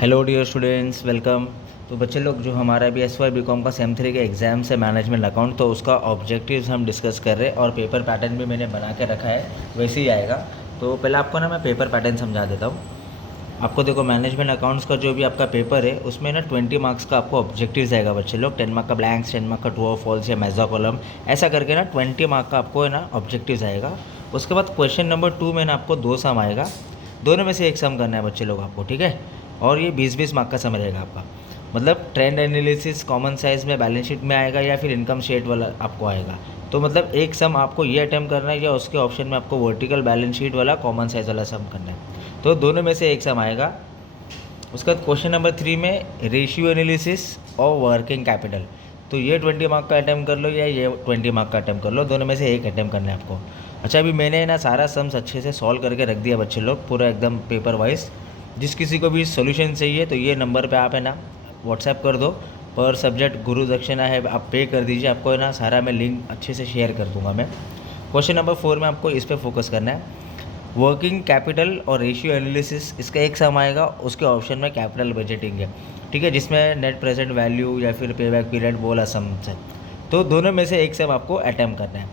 Hello dear students, welcome. तो बच्चे लोग, जो हमारा भी एस वाई बी कॉम का सेम 3 के एग्ज़ाम है मैनेजमेंट अकाउंट, तो उसका ऑब्जेक्टिव्स हम डिस्कस कर रहे हैं और पेपर पैटर्न भी मैंने बना के रखा है, वैसे ही आएगा। तो पहले आपको ना मैं पेपर पैटर्न समझा देता हूँ। आपको देखो, मैनेजमेंट अकाउंट्स का जो भी आपका पेपर है उसमें ना 20 मार्क्स का आपको ऑब्जेक्टिव्स आएगा बच्चे लोग। 10 मार्क का ब्लैंक्स, 10 मार्क का ट्रू और फॉल्स या मेजा कॉलम, ऐसा करके ना 20 मार्क का आपको है ना ऑब्जेक्टिव्स आएगा। उसके बाद क्वेश्चन नंबर 2 में ना आपको 2 सम आएगा, दोनों में से एक सम करना है बच्चे लोग आपको, ठीक है। और ये 20-20 मार्क का सम रहेगा आपका। मतलब ट्रेंड एनालिसिस कॉमन साइज में बैलेंस शीट में आएगा या फिर इनकम स्टेट वाला आपको आएगा। तो मतलब एक सम आपको ये अटैम्प्ट करना है या उसके ऑप्शन में आपको वर्टिकल बैलेंस शीट वाला कॉमन साइज वाला सम करना है। तो दोनों में से एक सम आएगा। उसके बाद क्वेश्चन नंबर 3 में रेशियो एनालिसिस और वर्किंग कैपिटल। तो ये 20 मार्क का अटैम्प्ट कर लो या ये 20 मार्क का अटैम्प्ट कर लो, दोनों में से एक अटैम्प्ट करना है आपको। अच्छा, अभी मैंने ना सारा सम्स अच्छे से सॉल्व करके रख दिया बच्चे लोग, पूरा एकदम पेपर वाइज। जिस किसी को भी सोल्यूशन चाहिए तो ये नंबर पे आप है ना व्हाट्सएप कर दो। पर सब्जेक्ट गुरु दक्षिणा है, आप पे कर दीजिए, आपको है ना सारा मैं लिंक अच्छे से शेयर कर दूंगा मैं। क्वेश्चन नंबर 4 में आपको इस पर फोकस करना है, वर्किंग कैपिटल और रेशियो एनालिसिस। इसका एक सम आएगा, उसके ऑप्शन में कैपिटल बजटिंग है, ठीक है, जिसमें नेट प्रेजेंट वैल्यू या फिर पे बैक पीरियड बोला सम है। तो दोनों में से एक सम आपको अटैम्प्ट करना है।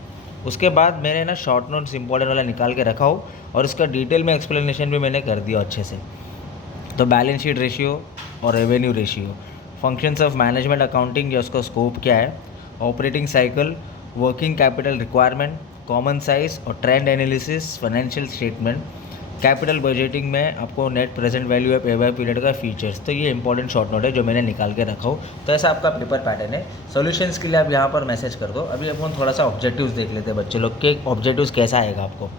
उसके बाद मैंने ना शॉर्ट नोट्स इंपॉर्टेंट वाला निकाल के रखा हो और इसका डिटेल में एक्सप्लेनेशन भी मैंने कर दिया अच्छे से। तो बैलेंस शीट रेशियो और revenue ratio, functions of management accounting या उसका स्कोप क्या है, operating cycle, working capital requirement, common size और trend analysis, financial statement, capital budgeting में आपको नेट प्रेजेंट वैल्यू या पे बैक पीरियड का फीचर्स। तो ये इंपॉर्टेंट शॉर्ट नोट है जो मैंने निकाल के रखा हो। तो ऐसा आपका पेपर पैटर्न है। सॉल्यूशंस के लिए आप यहाँ पर मैसेज कर दो। अभी अपन थोड़ा सा ऑब्जेक्टिव्स देख लेते हैं बच्चे लोग के, ऑब्जेक्टिव्स कैसा आएगा आपको।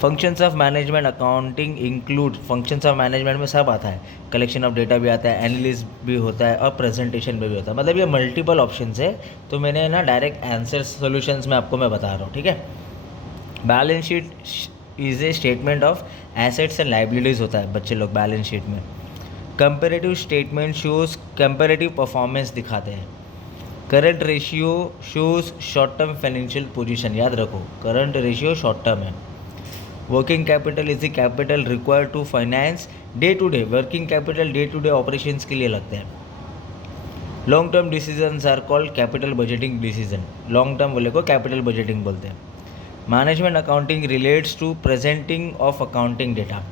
Functions of management accounting include, functions of management में सब आता है, कलेक्शन ऑफ डेटा भी आता है, एनालिसिस भी होता है और प्रेजेंटेशन भी होता है। मतलब ये मल्टीपल ऑप्शंस है। तो मैंने ना डायरेक्ट आंसर सॉल्यूशंस में आपको मैं बता रहा हूँ, ठीक है। Balance sheet is a statement of assets and liabilities होता है बच्चे लोग बैलेंस शीट में। Comparative statement shows comparative performance दिखाते हैं। Current ratio shows short term financial position, याद रखो करंट रेशियो शॉर्ट टर्म है। Working capital is the capital required to finance day to day, working capital day to day operations के लिए लगते हैं। Long term decisions are called capital budgeting decision, long term वाले को capital budgeting बोलते हैं। Management accounting relates to presenting of accounting data.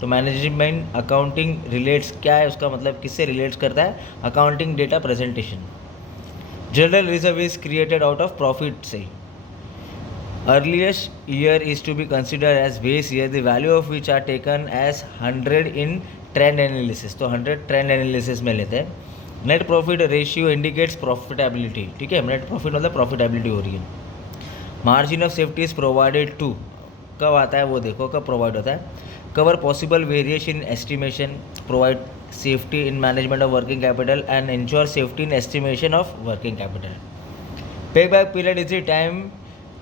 तो management accounting relates क्या है, उसका मतलब किससे रिलेट्स करता है, accounting data presentation. General reserve is created out of profit से। Earliest year is to be considered as base year, the value of which are taken as 100 in trend analysis। तो 100 trend analysis में लेते हैं। Net profit ratio indicates profitability, ठीक है, net profit मतलब profitability हो रही है। Margin of safety is provided to, कब आता है वो देखो, कब प्रोवाइड होता है। Cover possible variation in estimation, provide safety in management of working capital and ensure safety in estimation of working capital. Payback period is the time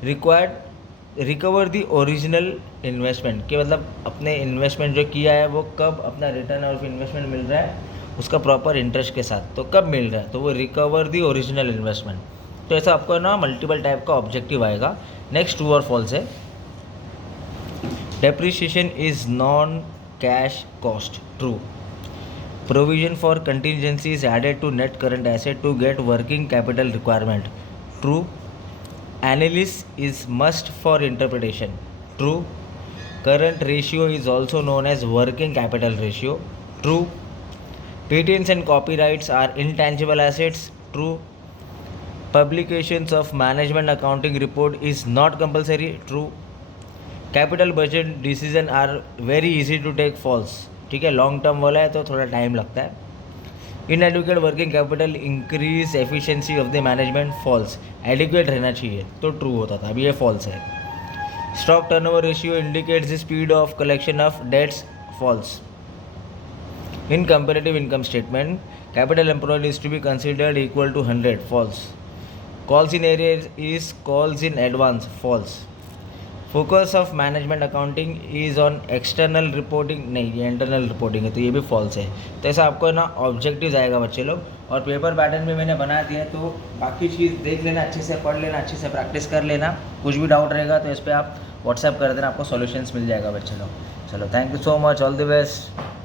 required recover the original investment, के मतलब अपने investment जो किया है वो कब अपना return of investment मिल रहा है उसका प्रॉपर इंटरेस्ट के साथ, तो कब मिल रहा है, तो वो रिकवर दी ओरिजिनल इन्वेस्टमेंट। तो ऐसा आपको ना मल्टीपल टाइप का ऑब्जेक्टिव आएगा। नेक्स्ट ट्रू और फॉल्स है। Depreciation is non cash cost, true. Provision for contingency is added to net current asset to get working capital requirement, true. Analysis is must for interpretation, true. Current ratio is also known as working capital ratio, true. Patents and copyrights are intangible assets, true. Publications of management accounting report is not compulsory, true. Capital budget decision are very easy to take, false, ठीक है, long term वाला है तो थोड़ा time लगता है। Inadequate working capital increase efficiency of the management, false, adequate रहना चाहिए तो ट्रू होता था, अभी ये फॉल्स है। Stock turnover ratio indicates the speed of collection of debts, false. In comparative income statement capital employed is to be considered equal to 100, false. Calls in arrear is calls in advance, false. Focus of management accounting is on external reporting, नहीं ये internal reporting है, तो ये भी false है। तो ऐसा आपको ना ऑब्जेक्टिव्स आएगा बच्चे लोग। और पेपर पैटर्न भी मैंने बना दिया है, तो बाकी चीज़ देख लेना, अच्छे से पढ़ लेना, अच्छे से प्रैक्टिस कर लेना। कुछ भी डाउट रहेगा तो इस पर आप व्हाट्सएप कर देना, आपको सॉल्यूशंस मिल जाएगा बच्चे लोग। चलो, thank you so much, all the best.